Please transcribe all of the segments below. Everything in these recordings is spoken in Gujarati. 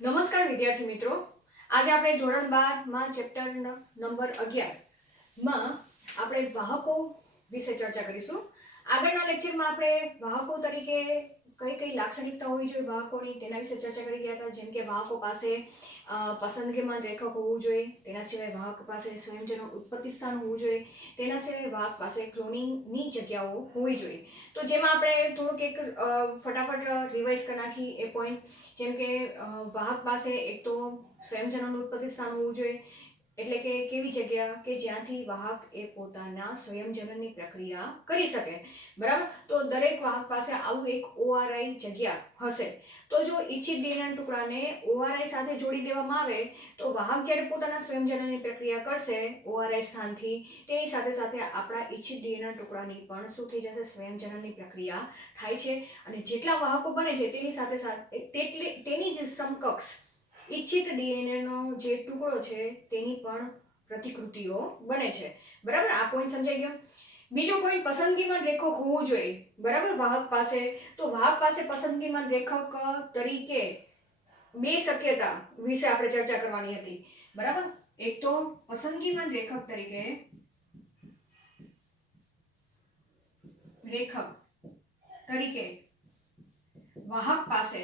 નમસ્કાર વિદ્યાર્થી મિત્રો, આજે આપણે ધોરણ 12 માં ચેપ્ટર નંબર 11 માં આપણે વાહકો વિશે ચર્ચા કરીશું. આગળના લેક્ચરમાં આપણે વાહકો તરીકે કઈ કઈ લાક્ષણિકતા હોવી જોઈએ વાહકોની તેના વિશે ચર્ચા કરી ગયા હતા. જેમ કે વાહકો પાસે પસંદગીમાન રેખક હોવું જોઈએ, તેના સિવાય વાહક પાસે સંયોજનનું ઉત્પત્તિ સ્થાન હોવું જોઈએ, તેના સિવાય વાહક પાસે ક્લોનિંગની જગ્યાઓ હોવી જોઈએ. તો જેમાં આપણે થોડુંક એક ફટાફટ રિવાઇઝ કરી નાખી એ પોઈન્ટ. જેમ કે વાહક પાસે એક તો સ્વયંજનનનું ઉત્પત્તિ સ્થાન હોવું જોઈએ, એટલે કે કેવી જગ્યા કે જ્યાંથી વાહક એ પોતાના સ્વયંજનનની પ્રક્રિયા કરી શકે. બરાબર, તો દરેક વાહક પાસે આવું એક ઓઆરઆઈ જગ્યા હશે. તો જો ઇચ્છિત ડીએનએ ટુકડાને ઓઆરઆઈ સાથે જોડી દેવામાં આવે તો વાહક જ્યારે પોતાના સ્વયંજનનની પ્રક્રિયા કરશે ઓઆરઆઈ સ્થાનથી, તેની સાથે સાથે આપણા ઇચ્છિત ડીએનએ ટુકડાની પણ શું થઈ જશે, સ્વયંજનનની પ્રક્રિયા થાય છે. અને જેટલા વાહકો બને છે તેની સાથે સાથે તેની જ સમકક્ષ ઇચ્છિત ડીએનએનો જે ટુકડો છે તેની પણ પ્રતિકૃતિઓ બને છે. બરાબર, આ પોઈન્ટ સમજાઈ ગયો. બીજો પોઈન્ટ, પસંદગીમાન રેખક હોવું જોઈએ. બરાબર, વાહક પાસે તો વાહક પાસે પસંદગીમાન રેખક તરીકે બે શક્યતા વિશે આપણે ચર્ચા કરવાની હતી. બરાબર, એક તો પસંદગીમાન રેખક તરીકે વાહક પાસે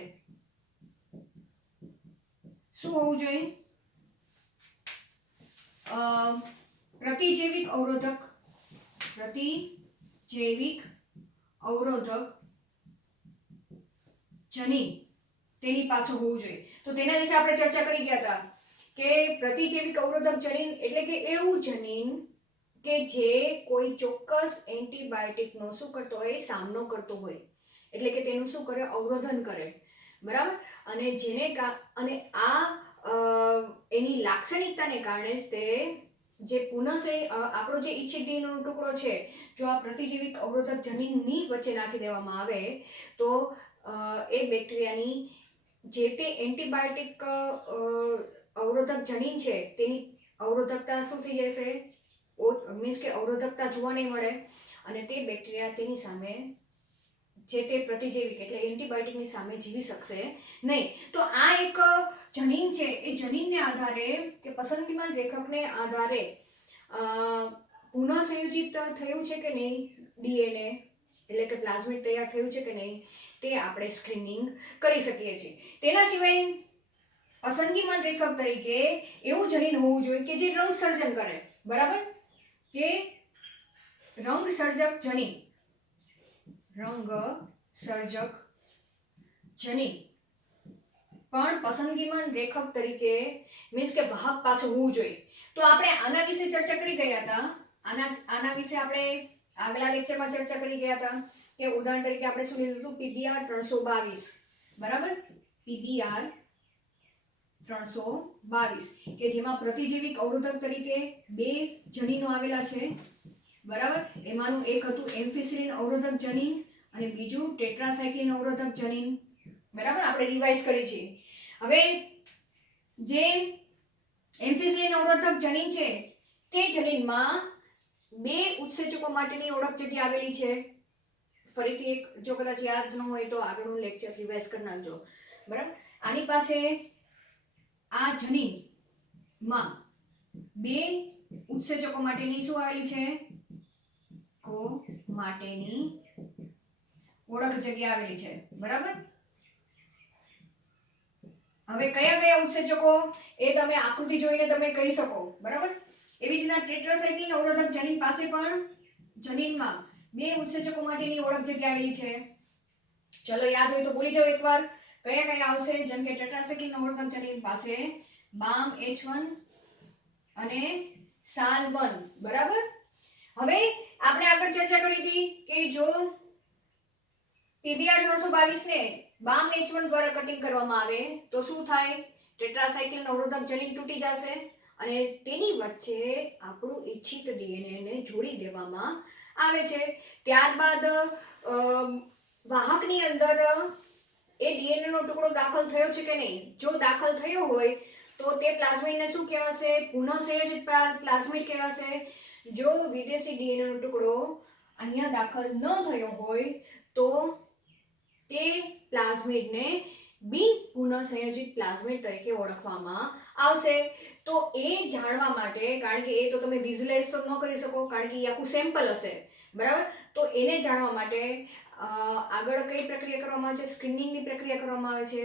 શું હોવું જોઈએ, પ્રતિજૈવિક અવરોધક જનીન તેની પાસે હોવું જોઈએ. તો તેના વિશે આપણે ચર્ચા કરી ગયા હતા કે પ્રતિજૈવિક અવરોધક જનીન એટલે કે એવું જનીન કે જે કોઈ ચોક્કસ એન્ટીબાયોટિકનો શું કરતો હોય, સામનો કરતો હોય, એટલે કે તેનું શું કરે, અવરોધન કરે. બરાબર, અને અને આ એની લાક્ષણિકતાને કારણે જ તે જે આપણો જે ઇચ્છિત ડીએનએનો ટુકડો છે, જો આ પ્રતિજૈવિક અવરોધક જનીનની વચ્ચે નાખી દેવામાં આવે તો એ બેક્ટેરિયાની જે તે એન્ટીબાયોટિક અવરોધક જનીન છે તેની અવરોધકતા શું થઈ જશે, મીન્સ કે અવરોધકતા જોવા નહીં મળે અને તે બેક્ટેરિયા તેની સામે જે તે પ્રતિજૈવિક એટલે એન્ટીબાયોટિકની સામે જીવી શકશે નહીં. તો આ એક જનીન છે, એ જનીનને આધારે કે પસંદગીમાન રેખકને આધારે પુનઃસંયોજિત થયું છે કે નહીં ડીએનએ, એટલે કે પ્લાઝમિડ તૈયાર થયું છે કે નહીં, તે આપણે સ્ક્રીનિંગ કરી શકીએ છીએ. તેના સિવાય પસંદગીમાન રેખક તરીકે એવું જનીન હોવું જોઈએ કે જે રંગ સર્જન કરે. બરાબર, કે રંગ સર્જક જનીન પણ પસંદગીમાન રેખક તરીકે મીન્સ કે વાહક પાસે હોવું જોઈએ. તો આપણે આના વિશે ચર્ચા કરી ગયા હતા. આના વિશે આપણે આગલા લેક્ચરમાં ચર્ચા કરી ગયા હતા કે ઉદાહરણ તરીકે આપણે શું લીધું હતું, PBR 322. બરાબર, PBR 322 કે જેમાં પ્રતિજૈવિક અવરોધક તરીકે બે જનીનો આવેલા છે. બરાબર, એમાંનું એક હતું એમ્ફિસિલિન અવરોધક જનીન અને બીજું ટેટ્રાસાયક્લિન અવરોધક જનીન. બરાબર, આપણે રિવાઇઝ કરી છે. હવે જે એમ્ફિસિલિન અવરોધક જનીન છે તે જનીનમાં બે ઉત્સેચકો માટેની ઓળખ જગ્યા આવેલી છે. ફરીથી એક જો કદાચ યાદ ન હોય તો આગળનું લેક્ચર રિવાઇઝ કરી નાખજો. બરાબર, આની પાસે આ જનીનમાં બે ઉત્સેચકો માટેની શું આવેલી છે, માટેની ઓળખ જગ્યા આવેલી છે. બરાબર, હવે કયા કયા ઉત્સેચકો એ તમે આકૃતિ જોઈને તમે કહી શકો. બરાબર, એવી જ રીતના ટેટ્રાસાયક્લિન અવરોધક જનીન પાસે પણ જનીનમાં બે ઉત્સેચકો માટેની ઓળખ જગ્યા આવેલી છે. ચલો યાદ હોય તો બોલી જાઓ એકવાર કયા કયા આવશે. જેમ કે ટેટ્રાસાયક્લિન અવરોધક જનીન પાસે BAM-H1 અને SAL1. બરાબર, હવે આપણે આગળ ચર્ચા કરી હતી કે જો PBR 322 ને BAM-H1 દ્વારા કટિંગ કરવામાં આવે તો શું થાય, ટેટ્રાસાયક્લિન અવરોધક જનીન તૂટી જશે અને તેની વચ્ચે આપણું ઇચ્છિત ડીએનએ ને જોડી દેવામાં આવે છે. ત્યારબાદ વાહકની અંદર એ ડીએનએ નો ટુકડો દાખલ થયો છે કે નહીં, જો દાખલ થયો હોય તો તે પ્લાઝમિડને શું કહેવાશે, પુનઃસંયોજિત પ્લાઝમિડ કહેવાશે. જો વિદેશી ડીએનએ નો ટુકડો અહીંયા દાખલ ન થયો હોય તો તે પ્લાઝમિડને બિન પુનઃસંયોજિત પ્લાઝમિડ તરીકે ઓળખવામાં આવશે. તો એ જાણવા માટે, કારણ કે એ તો તમે વિઝ્યુલાઇઝ તો ન કરી શકો કારણ કે એ આખું સેમ્પલ હશે, બરાબર, તો એને જાણવા માટે આગળ કઈ પ્રક્રિયા કરવામાં આવે છે? સ્ક્રીનિંગની પ્રક્રિયા કરવામાં આવે છે,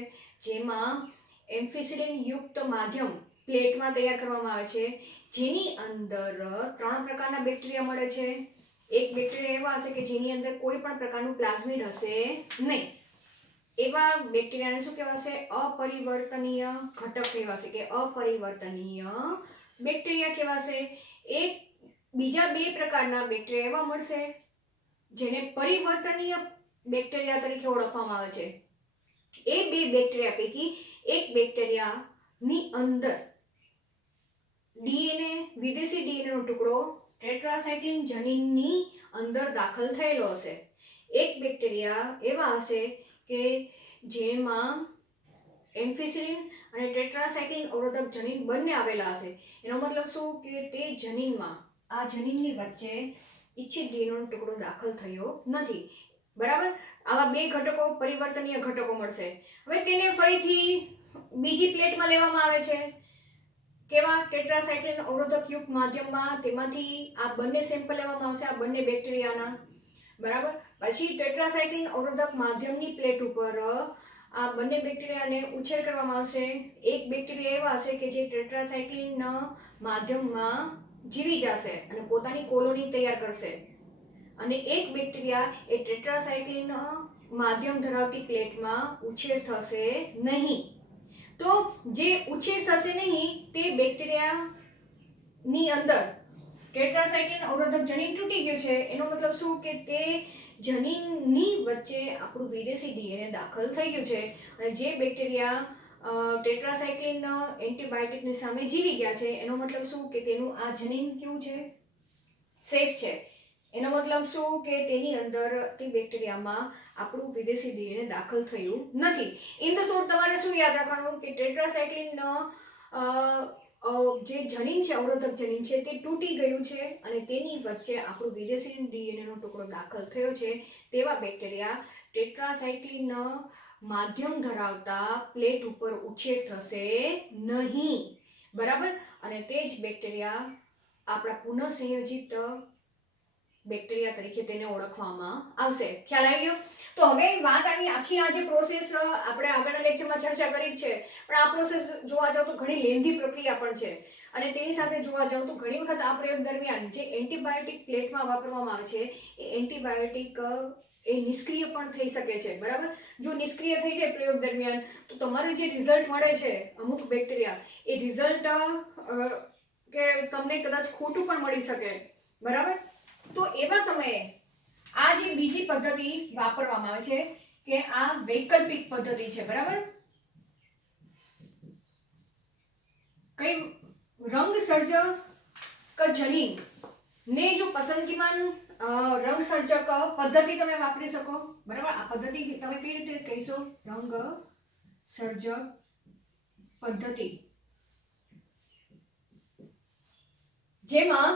જેમાં એમ્ફિસિલિન યુક્ત માધ્યમ પ્લેટમાં તૈયાર કરવામાં આવે છે, જેની અંદર 3 પ્રકારના બેક્ટેરિયા મળે છે. એક બેક્ટેરિયા એવા હશે કે જેની અંદર કોઈ પણ પ્રકારનું પ્લાઝમિડ હશે નહીં. એવા બેક્ટેરિયાને શું કહેવાશે? અપરિવર્તનીય ઘટક કહેવાશે, કે અપરિવર્તનીય બેક્ટેરિયા કહેવાશે. એક બીજા 2 પ્રકારના બેક્ટેરિયા એવા મળશે જેને પરિવર્તનીય બેક્ટેરિયા તરીકે ઓળખવામાં આવે છે. એ 2 બેક્ટેરિયા પૈકી એક બેક્ટેરિયાની અંદર ડીએનએ, વિદેશી ડીએનએ નો ટુકડો ટેટ્રાસાઇક્લિન જનીનની અંદર દાખલ થયેલો હશે. એક બેક્ટેરિયા એવા હશે કે જેમાં એમ્ફિસિલિન અને ટેટ્રાસાઇક્લિન અવરોધક જનીન બંને આવેલા હશે. એનો મતલબ શું? કે તે જનીનમાં, આ જનીનની વચ્ચે ઇચ્છિત ડીએનએનો ટુકડો દાખલ થયો નથી, બરાબર. આવા 2 ઘટકો પરિવર્તનીય ઘટકો મળશે. હવે તેને ફરીથી બીજી પ્લેટમાં લેવામાં આવે છે. કેવા? ટેટ્રાસાઇક્લિન અવરોધક યુક્ત માધ્યમમાં. તેમાંથી આ બંને સેમ્પલ લેવામાં આવશે, આ બંને બેક્ટેરિયાના, બરાબર. પછી ટેટ્રાસાઇક્લિન અવરોધક માધ્યમની પ્લેટ ઉપર આ બંને બેક્ટેરિયાને ઉછેર કરવામાં આવશે. એક બેક્ટેરિયા એવા હશે કે જે ટેટ્રાસાઇક્લિન માધ્યમમાં જીવી જશે અને પોતાની કોલોની તૈયાર કરશે, અને એક બેક્ટેરિયા એ ટેટ્રાસાઇક્લિન માધ્યમ ધરાવતી પ્લેટમાં ઉછેર થશે નહીં. તો જે ઉછેર થશે નહીં તે બેક્ટેરિયાની અંદર ટેટ્રાસાઇક્લિન અવરોધક જનીન તૂટી ગયું છે. એનો મતલબ શું? કે તે જનીનની વચ્ચે આપણું વિદેશી ડીએનએ દાખલ થઈ ગયું છે, અને જે બેક્ટેરિયા ટેટ્રાસાઇક્લિન એન્ટીબાયોટિકની સામે જીવી ગયા છે, એનો મતલબ શું? કે તેનું આ જનીન કેવું છે? સેફ છે. એનો મતલબ શું? કે તેની અંદર તે બેક્ટેરિયામાં આપણું વિદેશી ડીએનએ દાખલ થયું નથી. ઇન ધ શોર્ટ તમારે શું યાદ રાખવાનું? કે ટેટ્રાસાઇક્લિન જે જનીન છે, અવરોધક જનીન છે, તે તૂટી ગયું છે અને તેની વચ્ચે આપણું વિદેશી ડીએનએ નો ટુકડો દાખલ થયો છે. તેવા બેક્ટેરિયા ટેટ્રાસાઇક્લિન માધ્યમ ધરાવતા પ્લેટ ઉપર ઉછેર થશે નહીં, બરાબર. અને તે જ બેક્ટેરિયા આપણા પુનઃસંયોજિત બેક્ટેરિયા તરીકે તેને ઓળખવામાં આવશે. ખ્યાલ આવી ગયો? તો હવે વાત આવી આખી આ જે પ્રોસેસ આપણે આગળના લેક્ચરમાં ચર્ચા કરી છે, પણ આ પ્રોસેસ જોવા જાવ તો ઘણી લેન્ધી પ્રક્રિયા પણ છે, અને તેની સાથે જોવા જાવ તો ઘણી વખત આ પ્રયોગ દરમિયાન જે એન્ટીબાયોટિક પ્લેટમાં વાપરવામાં આવે છે એ એન્ટીબાયોટિક એ નિષ્ક્રિય પણ થઈ શકે છે, બરાબર. જો નિષ્ક્રિય થઈ જાય પ્રયોગ દરમિયાન તો તમારે જે રિઝલ્ટ મળે છે અમુક બેક્ટેરિયા, એ રિઝલ્ટ કે તમને કદાચ ખોટું પણ મળી શકે, બરાબર. તો એવા સમયે આ જે બીજી પદ્ધતિ વાપરવામાં આવે છે કે આ વૈકલ્પિક પદ્ધતિ છે, બરાબર. કઈ? રંગ સર્જક જનીન ને જો પસંદગીમાન રંગ સર્જક પદ્ધતિ તમે વાપરી શકો, બરાબર. આ પદ્ધતિ તમે કઈ રીતે કહીશો? રંગ સર્જક પદ્ધતિ, જેમાં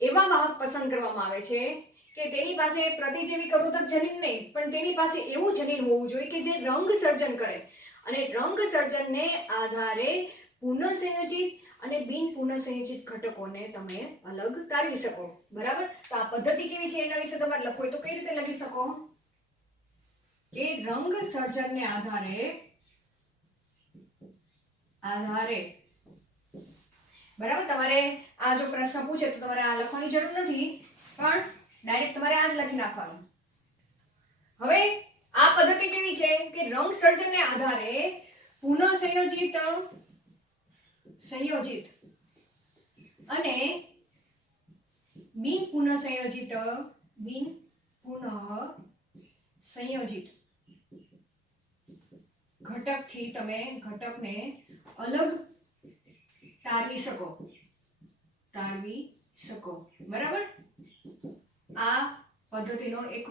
એવા વાહક પસંદ કરવામાં આવે છે કે તેની પાસે પ્રતિજૈવિક અવરોધક જનીન નહીં, પણ તેની પાસે એવું જનીન હોવું જોઈએ કે જે રંગ સર્જન કરે, અને રંગ સર્જનને આધારે પુનઃસંયોજિત અને બિન પુનઃસંયોજિત ઘટકોને તમે અલગ તારવી શકો, બરાબર. તો આ પદ્ધતિ કેવી છે એના વિશે તમારે લખવું હોય તો કઈ રીતે લખી શકો? કે રંગ સર્જનને આધારે, બરાબર. તમારે આ જો પ્રશ્ન પૂછે તો તમારે આ લખવાની જરૂર નથી, પણ ડાયરેક્ટ તમારે આ જ લખી નાખવાનું. હવે આ પદ્ધતિ કેવી છે? કે રંગ સર્જનને આધારે પુનઃસંયોજિત અને બિન પુનઃસંયોજિત ઘટકથી તમે ઘટકને અલગ તારવી શકો, બરાબર. આ પદ્ધતિનો એક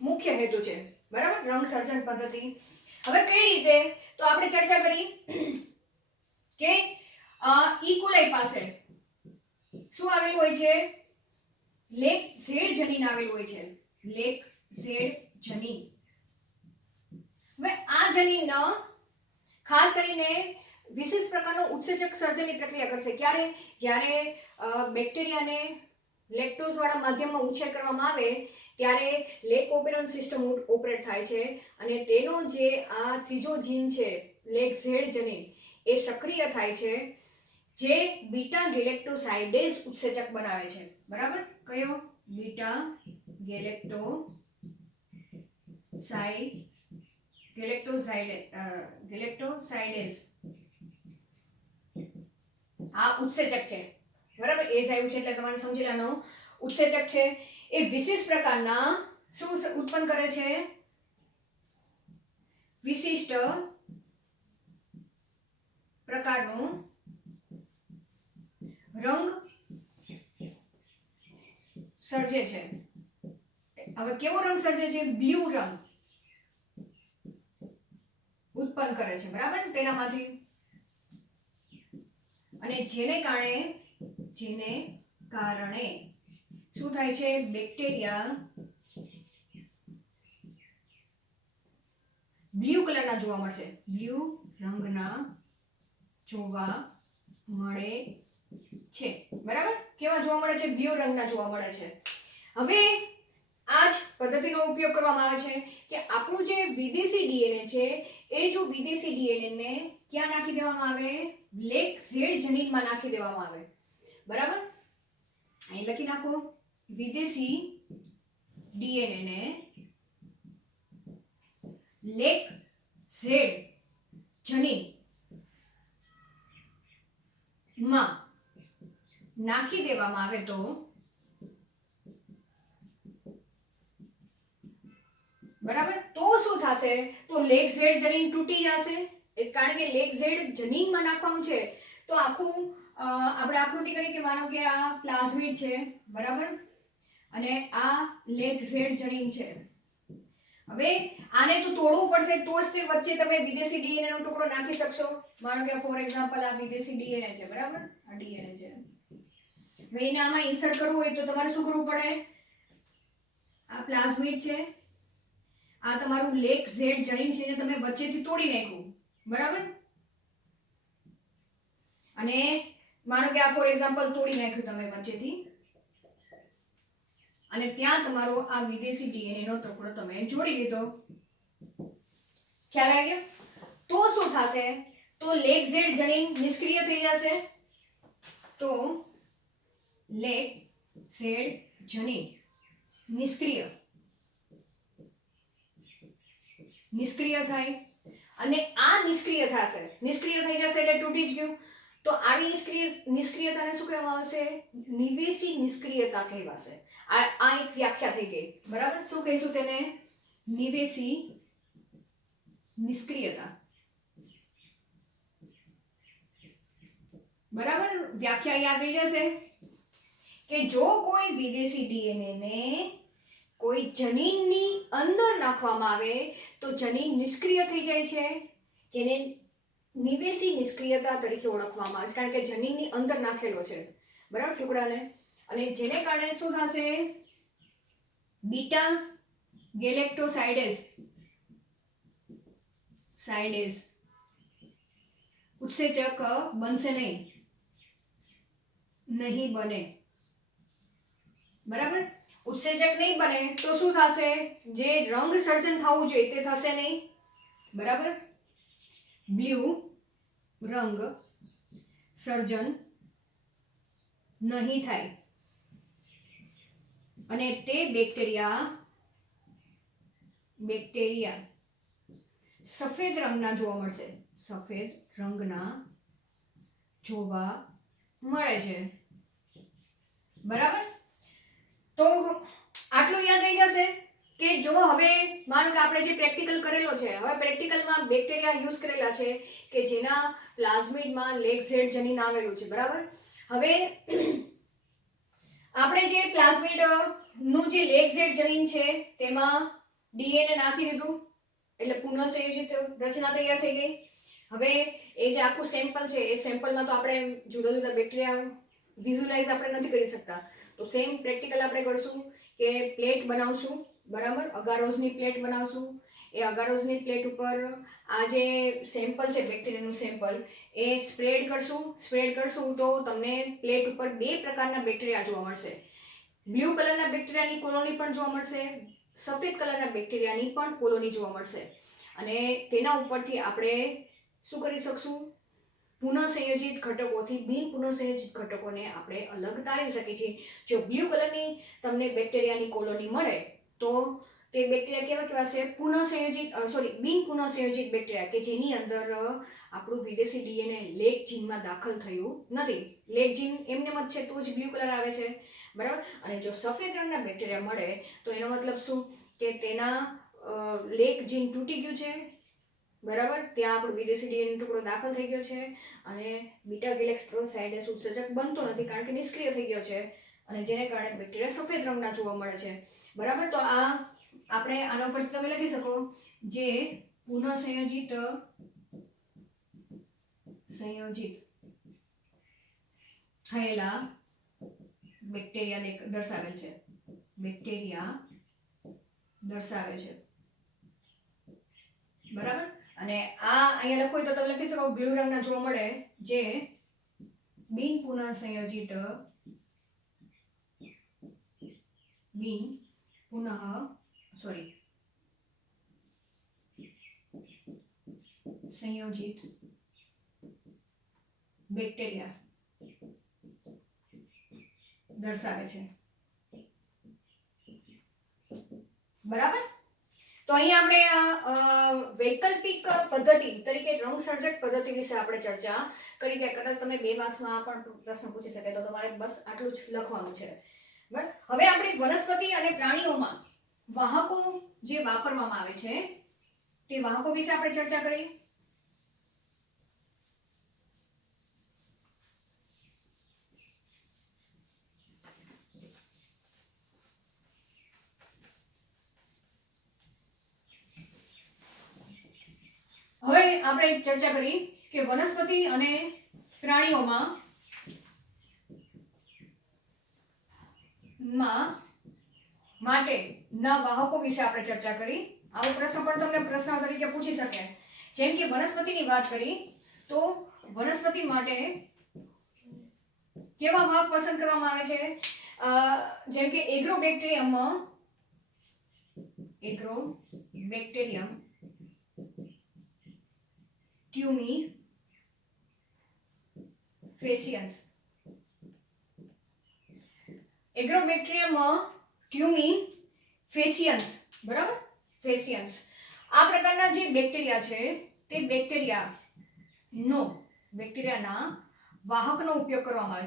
મુખ્ય હેતુ છે, બરાબર, રંગ સર્જન પદ્ધતિ. હવે કઈ રીતે? તો આપણે ચર્ચા કરી કે ઇકોલાઈ પાસે શું આવેલું હોય છે? લેક ઝેડ જનીન આવેલું હોય છે, લેક ઝેડ જનીન, હવે આ જનીન ખાસ કરીને વિશેષ પ્રકારનો ઉત્સેચક સર્જનની પ્રક્રિયા કરશે. ક્યારે? જ્યારે બેક્ટેરિયાને લેક્ટોઝ વાળા માધ્યમમાં ઉછેર કરવામાં આવે ત્યારે લેક ઓપેરન સિસ્ટમ ઓપરેટ થાય છે અને તેનો જે આ ત્રીજો જીન છે લેક ઝેડ જનીન એ સક્રિય થાય છે, જે બીટા ગેલેક્ટોસાઇડેઝ ઉત્સેચક બનાવે છે. બરાબર? કયો? બીટા ગેલેક્ટોસાઇડેઝ આ ઉત્સેચક છે. બરાબર? એઝ આવ્યું છે એટલે તમારે સમજી લેવાનું. ઉત્સેચક છે એ વિશિષ્ટ પ્રકારના શું ઉત્પન્ન કરે છે? વિશિષ્ટ પ્રકારનું રંગ સર્જે છે. હવે કેવો રંગ સર્જે છે? બ્લુ રંગ ઉત્પન્ન કરે છે. બરાબર? તેનામાંથી અને જેને કારણે શું થાય છે? બેક્ટેરિયા બ્લુ કલરના જોવા મળશે. બ્લુ રંગના જોવા મળે છે. બરાબર? કેવા જોવા મળે છે? બ્લુ રંગના જોવા મળે છે. હવે આ જ પદ્ધતિનો ઉપયોગ કરવામાં આવે છે કે આપણું જે વિદેશી ડીએનએ છે એ જો વિદેશી ડીએનએ ને ક્યાં નાખી દેવામાં આવે? લેક ઝેડ જનીનમાં નાખી દેવામાં આવે. બરાબર? અહીં લખી નાખો. વિદેશી ડીએનએ ને લેક ઝેડ જનીન માં નાખી દેવામાં આવે તો બરાબર? તો શું થશે? તો લેક ઝેડ જનીન તૂટી જશે. કારણ કે લેક ઝેડ જનીનમાં નાખવાનું છે તો આખું આપણે આકૃતિ કરી કે માનો કે આ પ્લાઝમિડ છે. બરાબર? અને આ લેક ઝેડ જનીન છે. હવે આને તો તોડવું પડશે તો જ તે વચ્ચે તમે વિદેશી ડીએનએ નો ટુકડો નાખી શકશો. માનો કે ફોર એક્ઝામ્પલ આ વિદેશી ડીએનએ છે. બરાબર? આ ડીએનએ છે. હવે એને આમાં ઇન્સર્ટ કરવું હોય તો તમારે શું કરવું પડે? આ પ્લાઝમિડ છે, આ તમારું લેક ઝેડ જનીન છે ને તમે વચ્ચેથી તોડી નાખ્યું. બરાબર? અને માનો કે આ ફોર એક્ઝામ્પલ તોડી નાખ્યું તમે વચ્ચેથી અને ત્યાં તમારો આ વિદેશી ડીએનએ નો ટુકડો તમે જોડી દીધો. ખ્યાલ આવ્યો? તો શું થશે? તો લેક ઝેડ જનીન નિષ્ક્રિય થઈ જશે. તો લેક ઝેડ જનીન નિષ્ક્રિય થાય અને આ નિષ્ક્રિય થશે. નિષ્ક્રિય થઈ જશે એટલે તૂટી જ ગયું. તો આવી નિષ્ક્રિયતાને શું કહેવામાં આવશે? નિવેશી નિષ્ક્રિયતા કહેવાશે. આ એક વ્યાખ્યા થઈ ગઈ. બરાબર? શું કહીશું તેને? નિવેશી નિષ્ક્રિયતા. બરાબર? વ્યાખ્યા યાદ રહી જશે કે જો કોઈ વિદેશી ડીએનએ ને કોઈ જનીનની અંદર નાખવામાં આવે તો જનીન નિષ્ક્રિય થઈ જાય છે, જેને નિવેશી નિષ્ક્રિયતા તરીકે ઓળખવામાં આવે છે. કારણ કે જનીનની અંદર નાખેલો છે. બરાબર? ટુકડાને. અને જેને કારણે શું થશે? બીટા ગેલેક્ટોસાઇડેઝ ઉત્સેચક બનશે નહીં બને. બરાબર? ઉત્સેચક નહીં બને તો શું થશે? જે રંગ સર્જન થવું જોઈએ તે થશે નહીં. બરાબર? બ્લુ રંગ સર્જન નહીં થાય અને તે બેક્ટેરિયા સફેદ રંગના જોવા મળશે. સફેદ રંગના જોવા મળે છે. બરાબર? તો આટલું યાદ રહી જશે કે જો હવે માનો કે આપણે જે પ્રેક્ટિકલ કરેલો છે, હવે પ્રેક્ટિકલમાં બેક્ટેરિયા યુઝ કરેલા છે કે જેના પ્લાઝમિડમાં લેક ઝેડ જનીન આવેલું છે. બરાબર? હવે આપણે જે પ્લાઝમિડ નું જે લેક ઝેડ જનીન છે તેમાં ડીએનએ નાખી દીધું એટલે પુનઃસંયોજિત રચના તૈયાર થઈ ગઈ. હવે એ જે આખું સેમ્પલ છે એ સેમ્પલમાં તો આપણે જુદા જુદા બેક્ટેરિયા વિઝ્યુલાઇઝ આપણે નથી કરી શકતા. તો સેમ પ્રેક્ટિકલ આપણે કરશું કે પ્લેટ બનાવશું. બરાબર? અગારોઝની પ્લેટ બનાવશું. એ અગારોઝની પ્લેટ ઉપર આ જે સેમ્પલ છે બેક્ટેરિયાનું સેમ્પલ એ સ્પ્રેડ કરશું તો તમને પ્લેટ ઉપર બે પ્રકારના બેક્ટેરિયા જોવા મળશે. બ્લુ કલરના બેક્ટેરિયાની કોલોની પણ જોવા મળશે, સફેદ કલરના બેક્ટેરિયાની પણ કોલોની જોવા મળશે. અને તેના ઉપરથી આપણે શું કરી શકશું? પુનઃસંયોજિત ઘટકોથી બિન પુનઃસંયોજિત ઘટકોને આપણે અલગ તારવી શકીએ છીએ. જો બ્લુ કલરની તમને બેક્ટેરિયાની કોલોની મળે તો તે બેક્ટેરિયા કેવા છે? બિન પુનઃસંયોજિત બેક્ટેરિયા કે જેની અંદર આપણું વિદેશી ડીએનએ લેગ જીનમાં દાખલ થયું નથી. લેગ જીન એમને જ છે તો જ બ્લુ કલર આવે છે, બરાબર. અને જો સફેદ રંગના બેક્ટેરિયા મળે તો એનો મતલબ શું? કે તેના લેગ જીન તૂટી ગયું છે, બરાબર. ત્યાં આપણું વિદેશી ડીએનએ ટુકડો દાખલ થઈ ગયો છે અને બીટા ગેલેક્સપ્રોસાઇડસ ઉત્સેચક બનતો નથી કારણ કે નિષ્ક્રિય થઈ ગયો છે, અને જેને કારણે બેક્ટેરિયા સફેદ રંગના જોવા મળે છે, બરાબર. તો આ આપણે આના પરથી તમે લખી શકો જે પુનઃસંયોજિત થયેલા બેક્ટેરિયા દર્શાવેલ છે. બેક્ટેરિયા દર્શાવે છે, બરાબર. અને આ અહીંયા લખો તો તમે લખી શકો બ્લુ રંગના જોવા મળે જે બિન પુનઃસંયોજિત સંયોજિત બેક્ટેરિયા દર્શાવે છે, બરાબર. તો અહીંયા આપણે વૈકલ્પિક પદ્ધતિ તરીકે રંગસર્જક પદ્ધતિ વિશે આપણે ચર્ચા કરી કે કદાચ તમે 2 માર્ક્સમાં આ પણ પ્રશ્ન પૂછી શકે તો તમારે બસ આટલું જ લખવાનું છે, બરાબર. હવે આપણે વનસ્પતિ અને પ્રાણીઓમાં વાહકો જે વાપરવામાં આવે છે તે વાહકો વિશે આપણે ચર્ચા કરી. હવે આપણે ચર્ચા કરી કે વનસ્પતિ અને પ્રાણીઓમાં માટેના વાહકો વિશે આપણે ચર્ચા કરી. આવો પ્રશ્ન પણ તમને પ્રશ્ન તરીકે પૂછી શકે. જેમ કે વનસ્પતિની વાત કરી તો વનસ્પતિ માટે કેવા વાહક પસંદ કરવામાં આવે છે? જેમ કે એગ્રોબેક્ટેરિયમ ટ્યુમીફેસિયન્સ. એગ્રોબેક્ટેરિયમ ટ્યુમીફેસિયન્સ, બરાબર. ફેસિયન્સ આ પ્રકારના જે બેક્ટેરિયા છે તે બેક્ટેરિયાના વાહકનો ઉપયોગ કરવામાં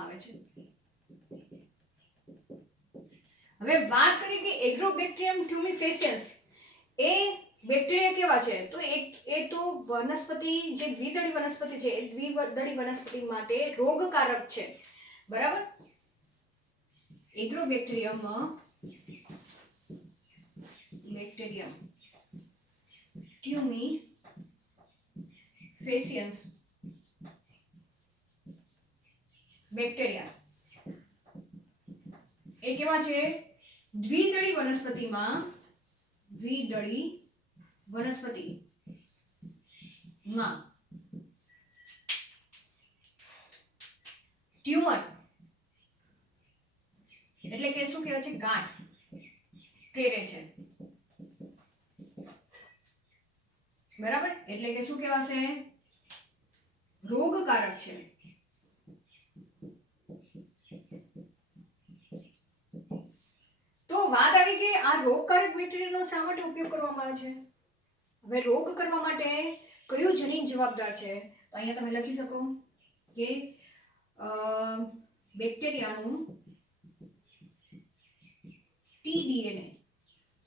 આવે છે. હવે વાત કરીએ કે એગ્રોબેક્ટેરિયમ ટ્યુમીફેસિયન્સ એ બેક્ટેરિયા કેવા છે? તો એ તો વનસ્પતિ જે દ્વિદળી વનસ્પતિ છે એ દ્વિદળી વનસ્પતિ માટે રોગકારક છે, બરાબર. એગ્રોબેક્ટેરિયમ ટ્યુમીફેસિયન્સ બેક્ટેરિયા એ કેવા છે? દ્વિદળી વનસ્પતિમાં ટ્યુમર એટલે કે શું કહેવાય છે? ગાંઠ પ્રેરે છે, બરાબર. એટલે કે શું કહેવાશે? રોગકારક છે. તો વાત આવી કે આ રોગકારક બેક્ટેરિયાનો શા માટે ઉપયોગ કરવામાં આવે છે? હવે રોગ કરવા માટે કયું જનીન જવાબદાર છે? તો અહીંયા તમે લખી શકો કે બેક્ટેરિયાનું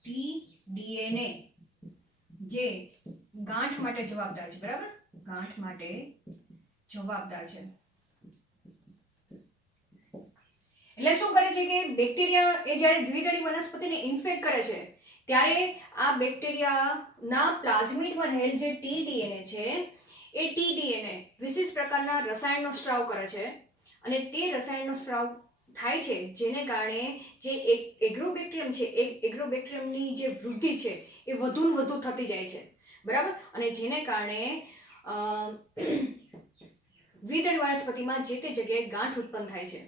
ટીડીએનએ જે ગાંઠ માટે જવાબદાર છે, બરાબર. ગાંઠ માટે જવાબદાર છે. એટલે શું કરે છે કે બેક્ટેરિયા એ જ્યારે દ્વિદળી વનસ્પતિને ઇન્ફેક્ટ કરે છે ત્યારે આ બેક્ટેરિયાના પ્લાઝમિડમાં રહેલ જે ટીડીએનએ છે એ ટીડીએનએ વિશેષ પ્રકારના રસાયણનો સ્ત્રાવ કરે છે અને તે રસાયણનો સ્ત્રાવ થાય છે, જેને કારણે જે એગ્રોબેક્ટેરિયમ છે એ એગ્રોબેક્ટેરિયમની જે વૃદ્ધિ છે એ વધુ ને વધુ થતી જાય છે, બરાબર. અને જેને કારણે દ્વિદળ વનસ્પતિમાં જે તે જગ્યાએ ગાંઠ ઉત્પન્ન થાય છે,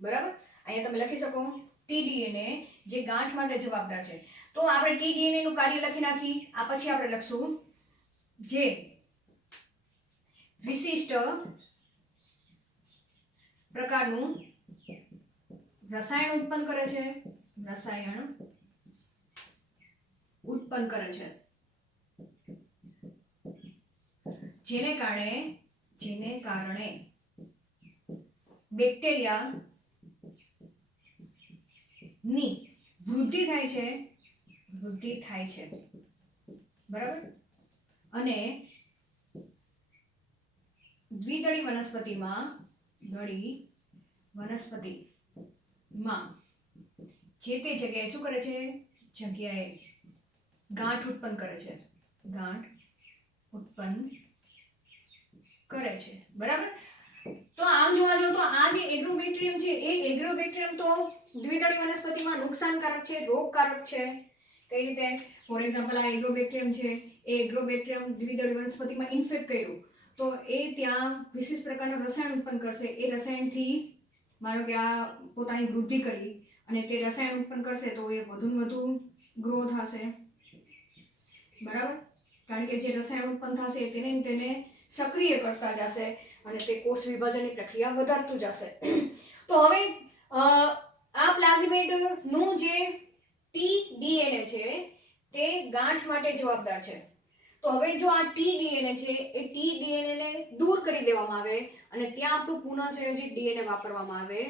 બરાબર. અહીંયા તમે લખી શકો ટીડીએનએ જે ગાંઠ માટે જવાબદાર છે. તો આપણે ટીડીએનએ નું કાર્ય લખી નાખી. આ પછી આપણે લખશું જે વિશિષ્ટ પ્રકારનું રસાયણ ઉત્પન્ન કરે છે, રસાયણ ઉત્પન્ન કરે છે, જેને કારણે બેક્ટેરિયા ની વૃદ્ધિ થાય છે, બરાબર. અને દ્વિદળી વનસ્પતિમાં જે તે જગ્યાએ શું કરે છે, ગાંઠ ઉત્પન્ન કરે છે, બરાબર. તો આમ જોવા જાવ તો આ જે એગ્રોબેક્ટેરિયમ છે એ એગ્રોબેક્ટેરિયમ તો દ્વિદળી વનસ્પતિમાં નુકસાનકારક છે, રોગકારક છે. કઈ રીતે? ફોર એક્ઝામ્પલ આ એગ્રોબેક્ટેરિયમ છે એ એગ્રોબેક્ટેરિયમ દ્વિદળી વનસ્પતિમાં ઇન્ફેક્ટ કર્યું તો એ ત્યાં વિશિષ્ટ પ્રકારનું રસાયણ ઉત્પન્ન કરશે. એ રસાયણથી માનો કે આ પોતાની વૃદ્ધિ કરી અને તે રસાયણ ઉત્પન્ન કરશે તો એ વધુ ને વધુ ગ્રો થશે, બરાબર. કારણ કે જે રસાયણ ઉત્પન્ન થશે તેને સક્રિય કરતા જશે અને તે કોષ વિભાજનની પ્રક્રિયા વધારતું જશે. તો હવે આ પ્લાઝમિડનું જે ટીડીએનએ છે તે ગાંઠ માટે જવાબદાર છે. તો હવે જો આ ટીડીએનએ છે એ ટીડીએનએ ને દૂર કરી દેવામાં આવે અને ત્યાં આપણું પુનઃસંયોજિત ડીએનએ વાપરવામાં આવે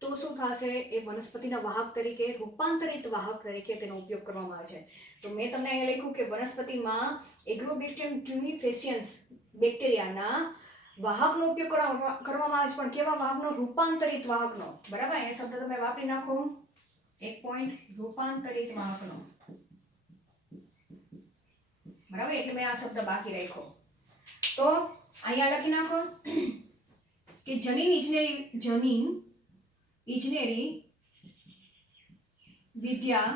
તો શું થશે? એ વનસ્પતિના વાહક તરીકે, રૂપાંતરિત વાહક તરીકે તેનો ઉપયોગ કરવામાં આવે છે. તો મેં તમને અહીંયા લખ્યું કે વનસ્પતિમાં એગ્રોબેક્ટેરિયમ ટ્યુમિફેસિયન્સ બેક્ટેરિયાના વાહકનો ઉપયોગ કરવામાં આવે છે, પણ કેવા વાહકનો? રૂપાંતરિત વાહકનો, બરાબર. એ શબ્દ તમે વાપરી નાખો. 1 પોઈન્ટ રૂપાંતરિત વાહકનો, બરાબર. એટલે મેં આ શબ્દ બાકી રાખ્યો. તો અહીંયા લખી નાખો કે જનીન ઇજનેરી વિદ્યા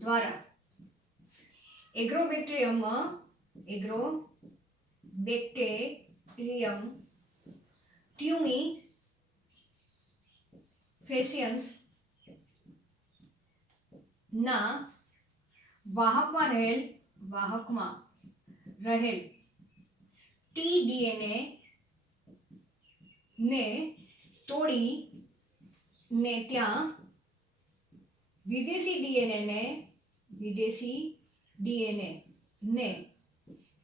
દ્વારા એગ્રોબેક્ટેરિયમ ટ્યુમિફેસિયન્સ ના વાહકમાં રહેલ ટીડીએનએ ને તોડીને ત્યાં વિદેશી ડીએનએ ને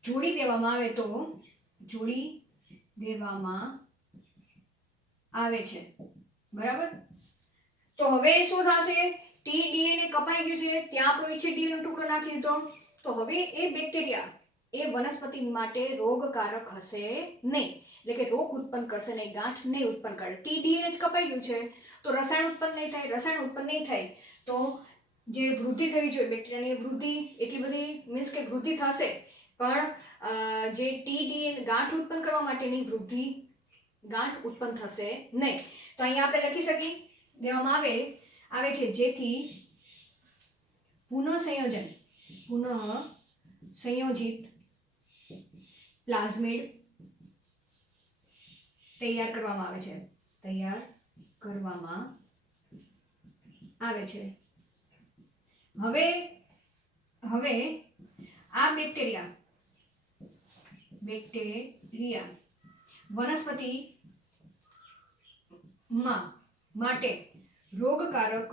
જોડી દેવામાં આવે છે, બરાબર. તો હવે શું થશે? ટીડીએનએ કપાઈ ગયું છે, ત્યાં આપણો ઈચ્છિત ડીએનએ નો ટુકડો નાખી દીધો. તો હવે એ બેક્ટેરિયા એ વનસ્પતિ માટે રોગકારક હશે નહીં, એટલે કે રોગ ઉત્પન્ન કરશે નહીં, ગાંઠ નહીં ઉત્પન્ન કરે. ટીડીએનએ જ કપાઈ ગયું છે તો રસાયણ ઉત્પન્ન નહીં થાય તો જે વૃદ્ધિ થવી જોઈએ બેક્ટેરિયાની વૃદ્ધિ એટલી બધી મીન્સ કે વૃદ્ધિ થશે પણ જે ટીડીએનએ ગાંઠ ઉત્પન્ન કરવા માટેની ગાંઠ ઉત્પન્ન થશે નહીં. તો અહીંયા આપણે લખી શકીએ દેવામાં આવે છે જેથી પુનઃસંયોજિત પ્લાઝમિડ તૈયાર કરવામાં આવે છે. હવે આ બેક્ટેરિયા વનસ્પતિ માટે રોગકારક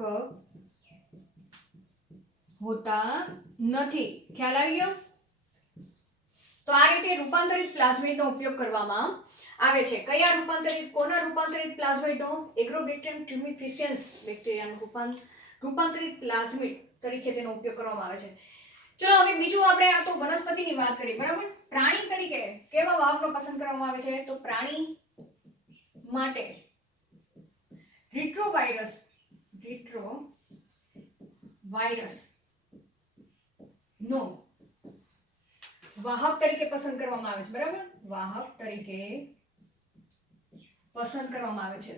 હોતા નથી. ખ્યાલ આવી ગયો? તો આ રીતે રૂપાંતરિત પ્લાઝમિડનો ઉપયોગ કરવામાં આવે છે. કોના રૂપાંતરિત પ્લાઝમિડનો? એગ્રોબેક્ટેરિયમ ટ્યુમિફેસિયન્સ બેક્ટેરિયાનો રૂપાંતરિત પ્લાઝમિડ તરીકે તેનો ઉપયોગ કરવામાં આવે છે. ચલો હવે બીજું આપણે આ તો વનસ્પતિની વાત કરી, બરાબર. પ્રાણી તરીકે કેવા વાહકનો પસંદ કરવામાં આવે છે? તો પ્રાણી માટે રીટ્રોવાયરસ નો વાહક તરીકે પસંદ કરવામાં આવે છે, બરાબર. વાહક તરીકે પસંદ કરવામાં આવે છે.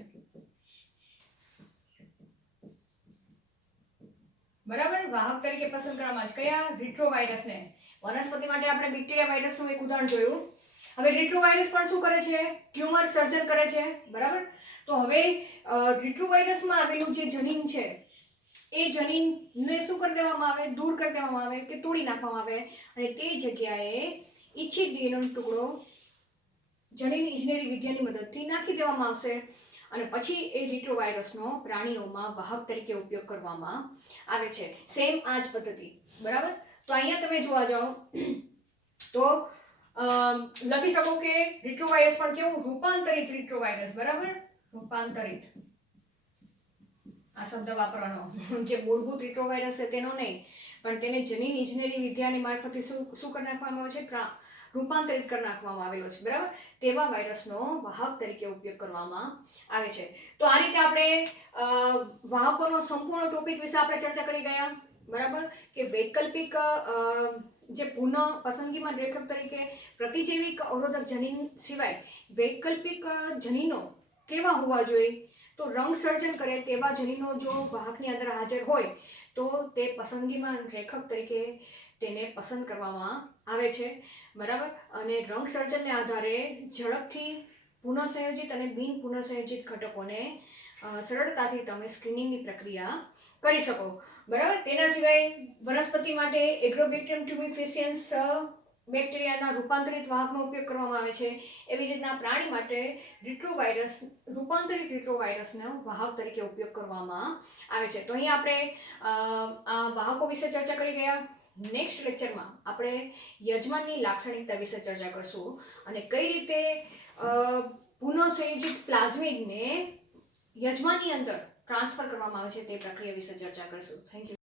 બરાબર, વાહક તરીકે પસંદ કરવામાં આવે છે. કયા? રિટ્રોવાયરસને. વનસ્પતિ માટે આપણે બેક્ટેરિયા વાયરસનું એક ઉદાહરણ જોયું. હવે રિટ્રોવાયરસ પણ શું કરે છે? ટ્યુમર સર્જન કરે છે. બરાબર, તો હવે રિટ્રોવાયરસમાં આવેલું જે જનીન છે એ જનીનને શું કરી દેવામાં આવે? દૂર કરી દેવામાં આવે કે તોડી નાખવામાં આવે, અને તે જગ્યાએ ઇચ્છિત ડીએનએનો ટુકડો જનીન ઇજનેરી વિદ્યાની મદદથી નાખી દેવામાં આવશે, અને પછી એ રિટ્રોવાયરસનો પ્રાણીઓમાં વાહક તરીકે ઉપયોગ કરવામાં આવે છે. સેમ આ જ પદ્ધતિ. બરાબર, તો અહીંયા તમે જોવા જાઓ તો લખી શકો કે રિટ્રોવાયરસ પણ કેવું? રૂપાંતરિત રિટ્રોવાયરસ. બરાબર, રૂપાંતરિત આ શબ્દ વાપરવાનો. જે મૂળભૂત રિટ્રોવાયરસ છે તેનો નહીં, પણ તેને જનીન ઇજનેરી વિદ્યાની મારફતે શું કરી નાખવામાં આવે છે? રૂપાંતરિત કરી નાખવામાં આવેલો છે. બરાબર, તેવા વાયરસનો વાહક તરીકે ઉપયોગ કરવામાં આવે છે. તો આ રીતે આપણે વાહકોનો સંપૂર્ણ ટોપિક વિશે આપણે ચર્ચા કરી ગયા. બરાબર, કે વૈકલ્પિક જે પુનઃ પસંદગીમાં લેખક તરીકે પ્રતિજૈવિક અવરોધક જનીન સિવાય વૈકલ્પિક જનીનો કેવા હોવા જોઈએ? તો રંગ સર્જન કરે તેવા જનીનો જો વાહકની અંદર હાજર હોય તો તે પસંદગીમાં લેખક તરીકે તેને પસંદ કરવામાં આવે છે. બરાબર, અને રંગ સર્જનને આધારે ઝડપથી પુનઃસંયોજિત અને બિન પુનઃસંયોજિત ઘટકોને સરળતાથી તમે સ્ક્રીનિંગની પ્રક્રિયા કરી શકો. બરાબર, તેના સિવાય વનસ્પતિ માટે એગ્રોબેક્ટેરિયમ ટ્યુમિફેસિયન્સ બેક્ટેરિયાના રૂપાંતરિત વાહકનો ઉપયોગ કરવામાં આવે છે. એવી જ રીતના પ્રાણી માટે રૂપાંતરિત રિટ્રોવાયરસનો વાહક તરીકે ઉપયોગ કરવામાં આવે છે. તો અહીં આપણે આ વાહકો વિશે ચર્ચા કરી ગયા. નેક્સ્ટ લેક્ચરમાં આપણે યજમાનની લાક્ષણિકતા વિશે ચર્ચા કરશું, અને કઈ રીતે પુનઃસંયોજિત પ્લાઝમિડને યજમાનની અંદર ટ્રાન્સફર કરવામાં આવે છે તે પ્રક્રિયા વિશે ચર્ચા કરશું. Thank you.